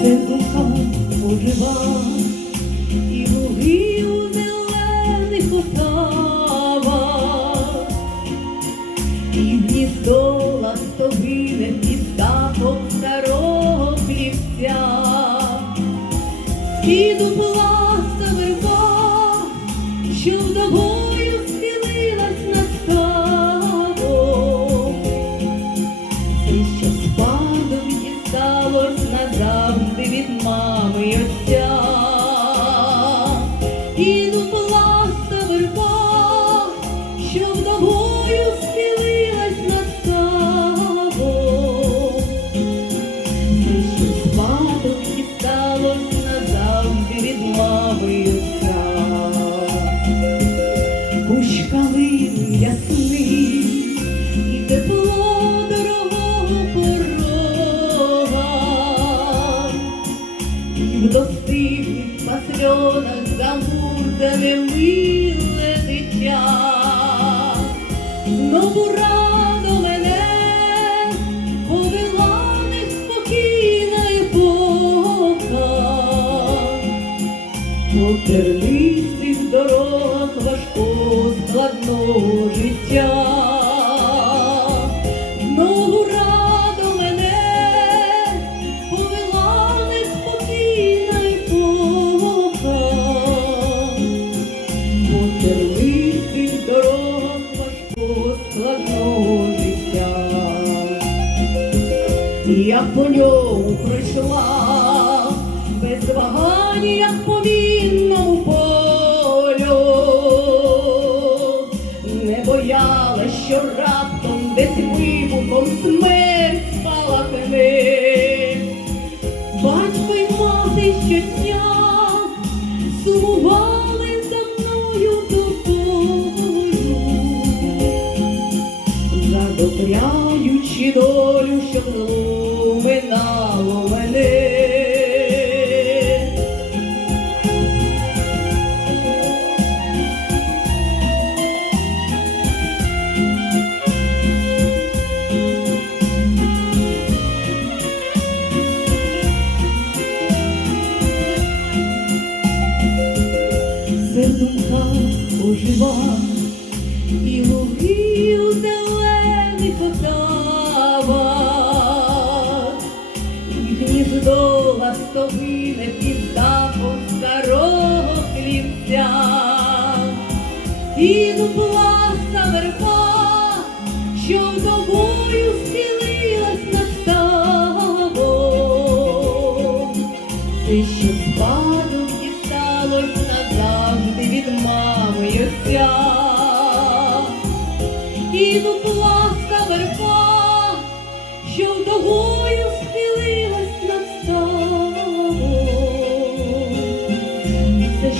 Сердуха ожива, 一路风 замурзане миле дитя. Знову радо мене повела неспокійна епоха. По тернистих дорогах важкого складного життя. Я по ньому пройшла, без вагань, як по вільному полю, не боялась, що раптом десь вибухом смерть спалахне. Батько й мати щодня сумували задобряючи долю, що минало мене. Сердунка ожива, і луги зелених отавах, і гніздо ластовине під дахом старого хлівця, і пласта верба, що вдовою схилилась над ставом. Те, що спадом дісталось назавжди від мами й отця. І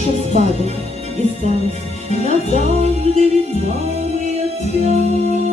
Що спадок дісталось назавжди від мами отця.